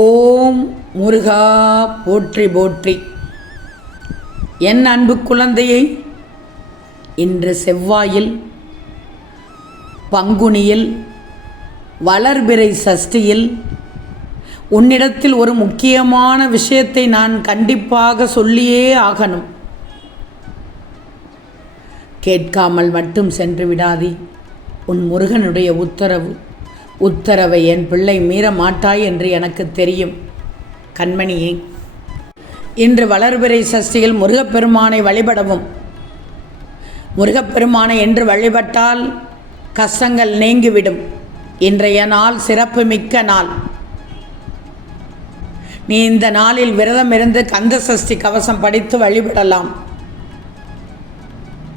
ஓம் முருகா போற்றி போற்றி. என் அன்பு குழந்தையை, இன்று செவ்வாயில் பங்குனியில் வளர்பிறை சஷ்டியில் உன்னிடத்தில் ஒரு முக்கியமான விஷயத்தை நான் கண்டிப்பாக சொல்லியே ஆகணும். கேட்காமல் மட்டும் சென்று விடாதே. உன் முருகனுடைய உத்தரவை என் பிள்ளை மீற மாட்டாய் என்று எனக்கு தெரியும். கண்மணியே, இன்று வளர்பிறை சஷ்டியில் முருகப்பெருமானை வழிபடவும். முருகப்பெருமானை என்று வழிபட்டால் கஷ்டங்கள் நீங்கிவிடும். இன்றைய நாள் சிறப்பு மிக்க நாள். நீ இந்த நாளில் விரதம் இருந்து கந்த சஷ்டி கவசம் படித்து வழிபடலாம்.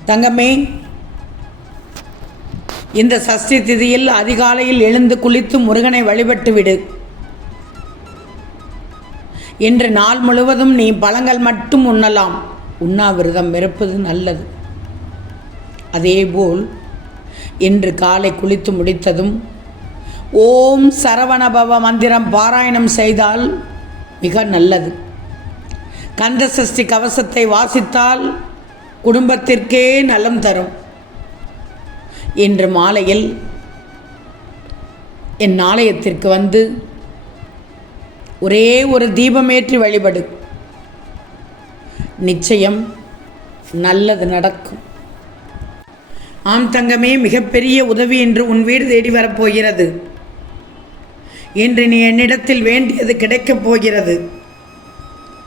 தங்கமே, இந்த சஷ்டி திதியில் அதிகாலையில் எழுந்து குளித்து முருகனை வழிபட்டு விடு. இன்று நாள் முழுவதும் நீ பழங்கள் மட்டும் உண்ணலாம். உண்ணாவிரதம் இருப்பது நல்லது. அதேபோல் இன்று காலை குளித்து முடித்ததும் ஓம் சரவணபவ மந்திரம் பாராயணம் செய்தால் மிக நல்லது. கந்த சஷ்டி கவசத்தை வாசித்தால் குடும்பத்திற்கே நலம் தரும். இன்று மாலையில் என் ஆலயத்திற்கு வந்து ஒரே ஒரு தீபமேற்றி வழிபடு. நிச்சயம் நல்லது நடக்கும். ஆம் தங்கமே, மிகப்பெரிய உதவி இன்று உன் வீடு தேடி வரப்போகிறது. இன்று நீ என்னிடத்தில் வேண்டியது கிடைக்கப் போகிறது.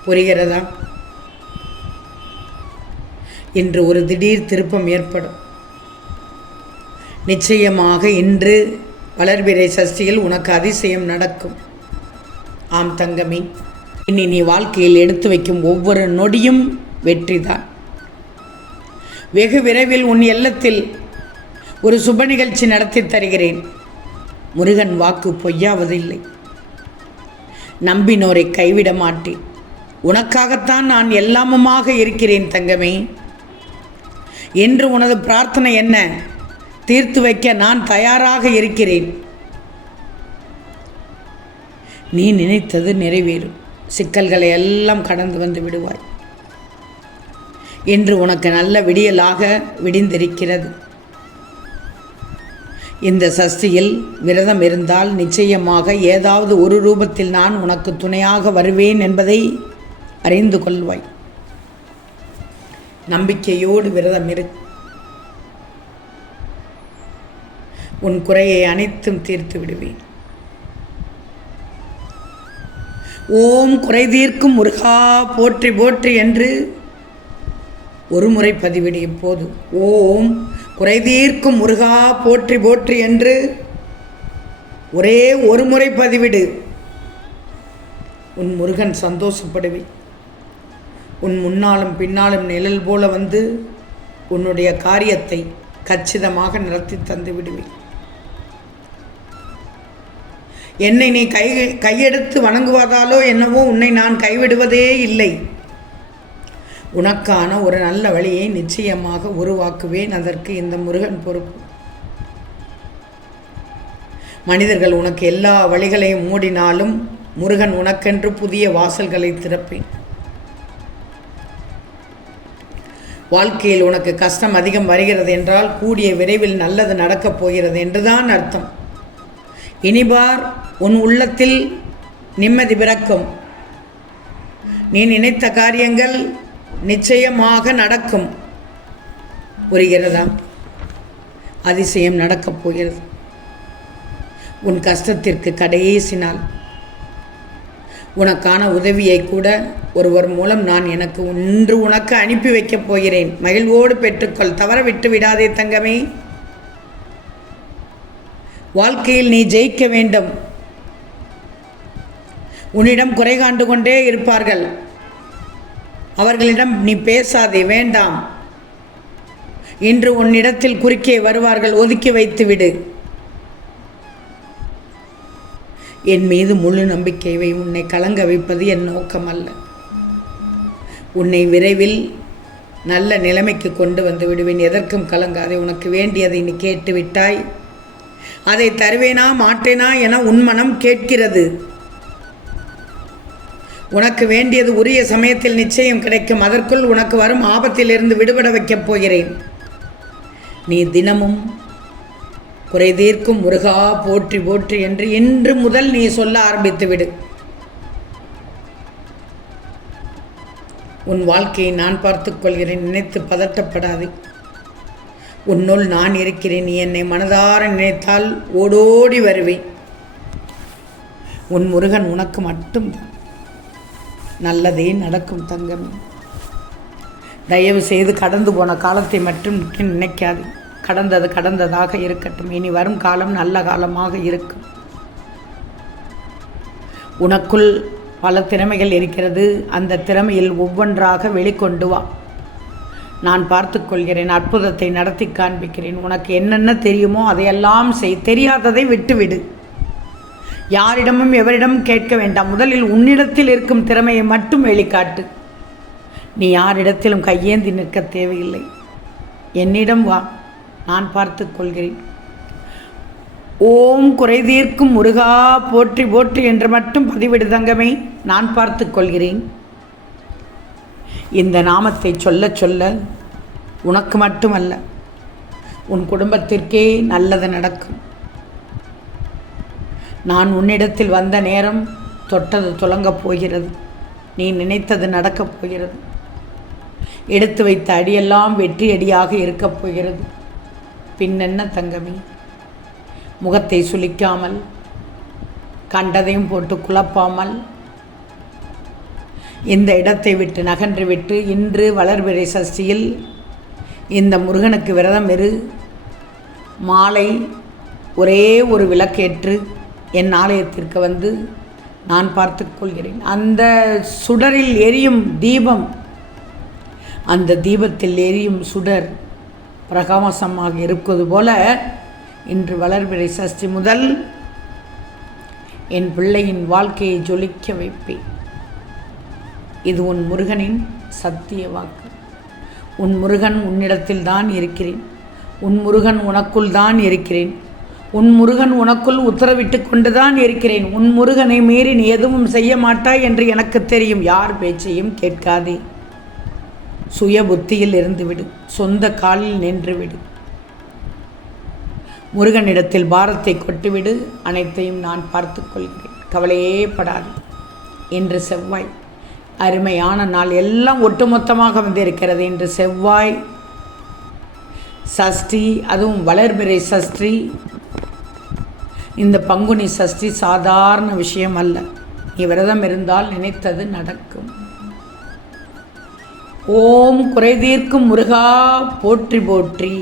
புரிகிறதா? இன்று ஒரு திடீர் திருப்பம் ஏற்படும். நிச்சயமாக இன்று வளர்பிறை சஷ்டியில் உனக்கு அதிசயம் நடக்கும். ஆம் தங்கமே, இனி நீ வாழ்க்கையில் எடுத்து வைக்கும் ஒவ்வொரு நொடியும் வெற்றிதான். வெகு விரைவில் உன் இல்லத்தில் ஒரு சுப நிகழ்ச்சி நடத்தி தருகிறேன். முருகன் வாக்கு பொய்யாவதில்லை. நம்பினோரை கைவிட மாட்டேன். உனக்காகத்தான் நான் எல்லாமுமாக இருக்கிறேன் தங்கமே. என்று உனது பிரார்த்தனை என்ன? தீர்த்து வைக்க நான் தயாராக இருக்கிறேன். நீ நினைத்தது நிறைவேறும். சிக்கல்களை எல்லாம் கடந்து வந்து விடுவாய். இன்று உனக்கு நல்ல விடியலாக விடிந்திருக்கிறது. இந்த சஷ்டியில் விரதம் இருந்தால் நிச்சயமாக ஏதாவது ஒரு ரூபத்தில் நான் உனக்கு துணையாக வருவேன் என்பதை அறிந்து கொள்வாய். நம்பிக்கையோடு விரதம் இரு. உன் குறையை அனைத்தும் தீர்த்து விடுவேன். ஓம் குறை தீர்க்கும் முருகா போற்றி போற்றி என்று ஒரு முறை பதிவிடு. இப்போது ஓம் குறை தீர்க்கும் முருகா போற்றி போற்றி என்று ஒரே ஒரு முறை பதிவிடு. உன் முருகன் சந்தோஷப்படுவி. உன் முன்னாலும் பின்னாலும் நிழல் போல வந்து உன்னுடைய காரியத்தை கச்சிதமாக நடத்தி தந்து விடுவேன். என்னை நீ கையெடுத்து வணங்குவதாலோ என்னவோ உன்னை நான் கைவிடுவதே இல்லை. உனக்கான ஒரு நல்ல வழியை நிச்சயமாக உருவாக்குவேன். அதற்கு இந்த முருகன் பொறுப்பு. மனிதர்கள் உனக்கு எல்லா வழிகளையும் மூடினாலும் முருகன் உனக்கென்று புதிய வாசல்களை திறப்பேன். வாழ்க்கையில் உனக்கு கஷ்டம் அதிகம் வருகிறது என்றால் கூடிய விரைவில் நல்லது நடக்கப் போகிறது என்றுதான் அர்த்தம். இனிபார் உன் உள்ளத்தில் நிம்மதி பிறக்கும். நீ நினைத்த காரியங்கள் நிச்சயமாக நடக்கும். புரிகிறதா? அதிசயம் நடக்கப் போகிறது. உன் கஷ்டத்திற்கு கடைசி நாள். உனக்கான உதவியை கூட ஒருவர் மூலம் நான் இன்று உனக்கு அனுப்பி வைக்கப் போகிறேன். மகிழ்வோடு பெற்றுக்கொள். தவற விட்டு விடாதே தங்கமே. வாழ்க்கையில் நீ ஜெயிக்க வேண்டும். உன்னிடம் குறை காண்டு கொண்டே இருப்பார்கள். அவர்களிடம் நீ பேசாதே, வேண்டாம். இன்று உன்னிடத்தில் குறுக்கே வருவார்கள். ஒதுக்கி வைத்து விடு. என் மீது முழு நம்பிக்கை வை. உன்னை கலங்க வைப்பது என் நோக்கம் அல்ல. உன்னை விரைவில் நல்ல நிலைமைக்கு கொண்டு வந்து விடுவேன். எதற்கும் கலங்காதே. உனக்கு வேண்டியதை நீ கேட்டு விட்டாய். அதை தருவேனா மாட்டேனா என உன் மனம் கேட்கிறது. உனக்கு வேண்டியது உரிய சமயத்தில் நிச்சயம் கிடைக்கும். அதற்குள் உனக்கு வரும் ஆபத்திலிருந்து விடுபட வைக்கப் போகிறேன். நீ தினமும் குறை தீர்க்கும் முருகா போற்றி போற்றி என்று இன்று முதல் நீ சொல்ல ஆரம்பித்து விடு. உன் வாழ்க்கையை நான் பார்த்துக் கொள்கிறேன். நினைத்து பதட்டப்படாதே. உன்னுள் நான் இருக்கிறேன். நீ என்னை மனதார நினைத்தால் ஓடோடி வருவேன். உன் முருகன் உனக்கு மட்டும்தான். நல்லதே நடக்கும் தங்கமே. தயவு செய்து கடந்து போன காலத்தை மட்டும் நினைக்காது. கடந்தது கடந்ததாக இருக்கட்டும். இனி வரும் காலம் நல்ல காலமாக இருக்கும். உனக்குள் பல திறமைகள் இருக்கிறது. அந்த திறமையில் ஒவ்வொன்றாக வெளிக்கொண்டு வா. நான் பார்த்து கொள்கிறேன். அற்புதத்தை நடத்தி காண்பிக்கிறேன். உனக்கு என்னென்ன தெரியுமோ அதையெல்லாம் செய். தெரியாததை விட்டுவிடு. யாரிடமும் எவரிடமும் கேட்க வேண்டாம். முதலில் உன்னிடத்தில் இருக்கும் திறமையை மட்டும் வெளிக்காட்டு. நீ யாரிடத்திலும் கையேந்தி நிற்க தேவையில்லை. என்னிடம் வா, நான் பார்த்து கொள்கிறேன். ஓம் குறை தீர்க்கும் முருகா போற்றி போற்றி என்று மட்டும் பதிவிடு தங்கமே. நான் பார்த்து கொள்கிறேன். இந்த நாமத்தை சொல்ல சொல்ல உனக்கு மட்டுமல்ல, உன் குடும்பத்திற்கே நல்லது நடக்கும். நான் உன்னிடத்தில் வந்த நேரம் தொட்டது துலங்கப் போகிறது. நீ நினைத்தது நடக்கப் போகிறது. எடுத்து வைத்த அடியெல்லாம் வெற்றி அடியாக இருக்கப் போகிறது. பின்னென்ன தங்கமே, முகத்தை சுளிக்காமல், கண்டதையும் போட்டு குழப்பாமல், இந்த இடத்தை விட்டு நகன்று விட்டு இன்று வளர்பிறை சஷ்டியில் இந்த முருகனுக்கு விரதம் இரு. மாலை ஒரே ஒரு விளக்கேற்று என் ஆலயத்திற்கு வந்து நான் பார்த்து கொள்கிறேன். அந்த சுடரில் எரியும் தீபம், அந்த தீபத்தில் எரியும் சுடர் பிரகாசமாக இருப்பது போல இன்று வளர்பிறை சஷ்டி முதல் என் பிள்ளையின் வாழ்க்கையை ஜொலிக்க வைப்பேன். இது உன் முருகனின் சத்திய வாக்கு. உன் முருகன் உன்னிடத்தில் தான் இருக்கிறேன். உன் முருகன் உனக்குள் தான் இருக்கிறேன். உன் முருகன் உனக்குள் உத்தரவிட்டு கொண்டுதான் இருக்கிறேன். உன் முருகனை மீறி நீ எதுவும் செய்ய மாட்டாய் என்று எனக்கு தெரியும். யார் பேச்சையும் கேட்காதே. சுய புத்தியில் இருந்துவிடு. சொந்த காலில் நின்றுவிடு. முருகனிடத்தில் பாரத்தை கொட்டிவிடு. அனைத்தையும் நான் பார்த்து கொள்கிறேன். கவலையே படாது. இன்று செவ்வாய், அருமையான நாள். எல்லாம் ஒட்டுமொத்தமாக வந்திருக்கிறது. இன்று செவ்வாய் சஷ்டி, அதுவும் வளர்பிறை சஷ்டி. இந்த பங்குனி சஷ்டி சாதாரண விஷயம் அல்ல. நீ விரதம் இருந்தால் நினைத்தது நடக்கும். ஓம் குறை தீர்க்கும் முருகா போற்றி போற்றி.